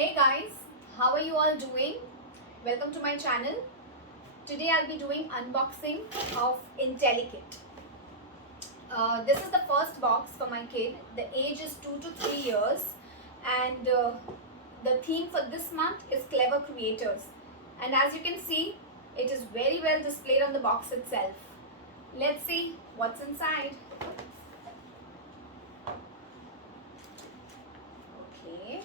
Hey guys, how are you all doing? Welcome to my channel. Today I'll be doing unboxing of IntelliKit. This is the first box for my kid. The age is 2 to 3 years and the theme for this month is Clever Creators. And as you can see, it is very well displayed on the box itself. Let's see what's inside. Okay.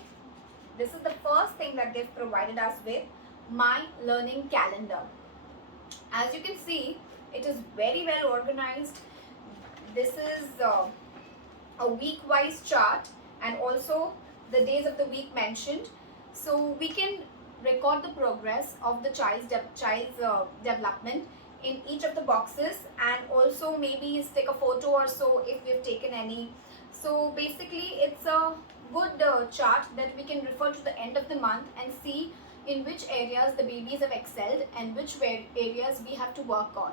This is the first thing that they've provided us with, My Learning Calendar. As you can see, it is very well organized. This is a week-wise chart and also the days of the week mentioned. So we can record the progress of the child's development in each of the boxes, and also maybe stick a photo or so if we've taken any. So basically it's a good chart that we can refer to the end of the month and see in which areas the babies have excelled and which areas we have to work on.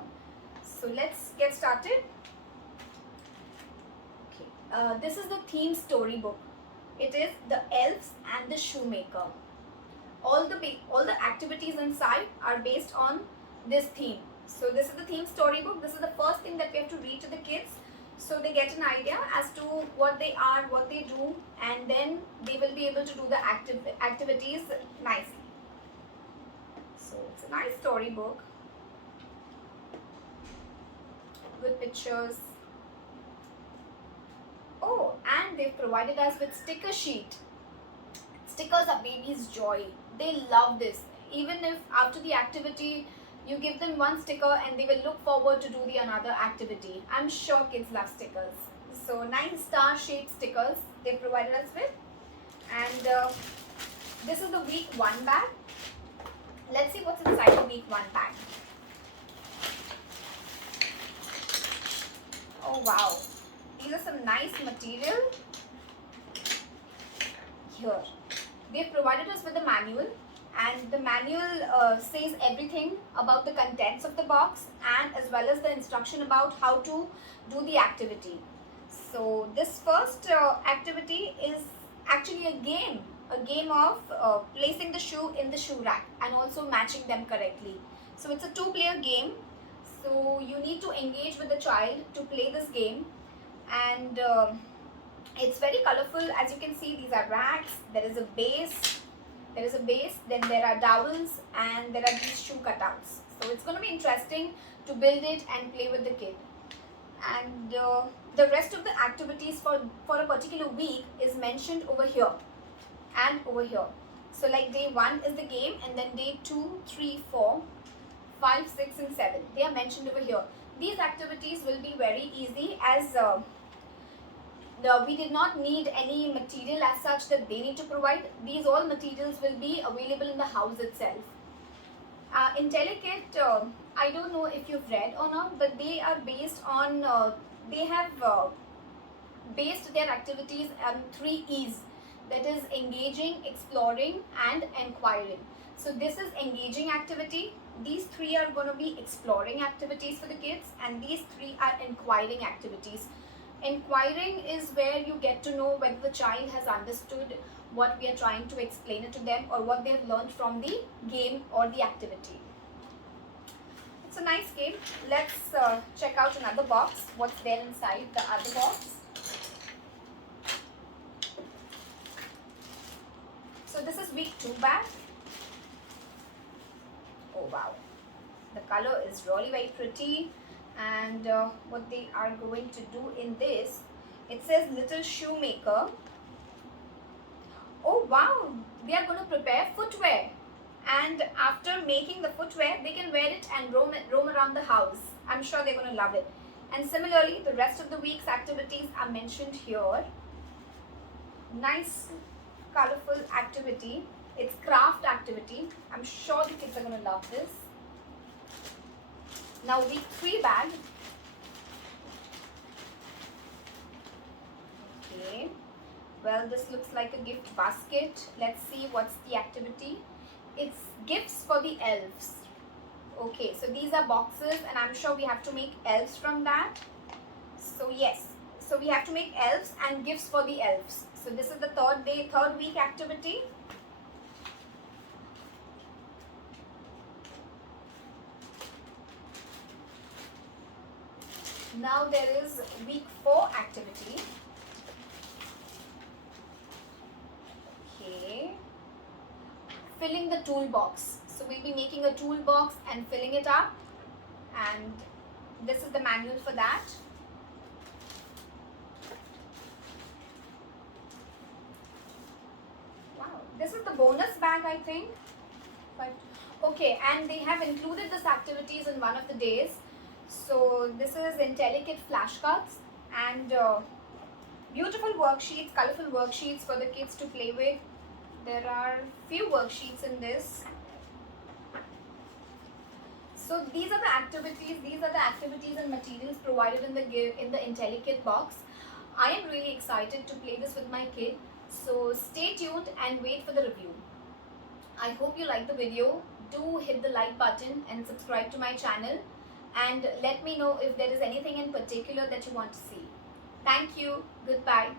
So let's get started. Okay, this is the theme storybook. It is the elves and the shoemaker. All the activities inside are based on this theme. So this is the theme storybook. This is the first thing that we have to read to the kids, so they get an idea as to what they are, what they do, and then they will be able to do the activities nicely. So it's a nice storybook with pictures. Oh, and they've provided us with sticker sheet. Stickers are baby's joy. They love this. Even if after the activity you give them one sticker and they will look forward to do the another activity. I'm sure kids love stickers. So 9 star shaped stickers they provided us with. And this is the week 1 bag. Let's see what's inside the week 1 bag. Oh wow. These are some nice material. Here. They've provided us with a manual, and the manual says everything about the contents of the box and as well as the instruction about how to do the activity. So this first activity is actually a game of placing the shoe in the shoe rack and also matching them correctly. So it's a 2-player game. So you need to engage with the child to play this game, and it's very colorful. As you can see, these are racks. There is a base, then there are dowels, and there are these shoe cutouts. So it's going to be interesting to build it and play with the kid. And the rest of the activities for a particular week is mentioned over here and over here. So like day 1 is the game, and then day 2, 3, 4, 5, 6 and 7, they are mentioned over here. These activities will be very easy, as we did not need any material as such that they need to provide. These all materials will be available in the house itself. IntelliKit, I don't know if you've read or not, but they are based on, they have based their activities on 3 E's. That is engaging, exploring and inquiring. So this is engaging activity. These 3 are going to be exploring activities for the kids, and these 3 are inquiring activities. Inquiring is where you get to know whether the child has understood what we are trying to explain it to them, or what they have learned from the game or the activity. It's a nice game. Let's check out another box. What's there inside the other box? So this is week 2 bag. Oh wow. The color is really very pretty. And what they are going to do in this, it says Little Shoemaker. Oh wow, they are going to prepare footwear, and after making the footwear they can wear it and roam around the house. I'm sure they're going to love it. And similarly, the rest of the week's activities are mentioned here. Nice colorful activity. It's craft activity. I'm sure the kids are going to love this. Now week 3 bag. Okay. Well, this looks like a gift basket. Let's see what's the activity. It's gifts for the elves. Okay, so these are boxes, and I'm sure we have to make elves from that. So yes, so we have to make elves and gifts for the elves. So this is the third week activity. Now there is week 4 activity. Okay. Filling the toolbox. So we'll be making a toolbox and filling it up, and this is the manual for that. Wow, this is the bonus bag, I think. Okay, and they have included this activities in one of the days. So this is IntelliKit flashcards and beautiful worksheets, colorful worksheets for the kids to play with. There are few worksheets in this. So these are the activities and materials provided in the IntelliKit box. I am really excited to play this with my kid. So stay tuned and wait for the review. I hope you like the video. Do hit the like button and subscribe to my channel, and let me know if there is anything in particular that you want to see. Thank you. Goodbye.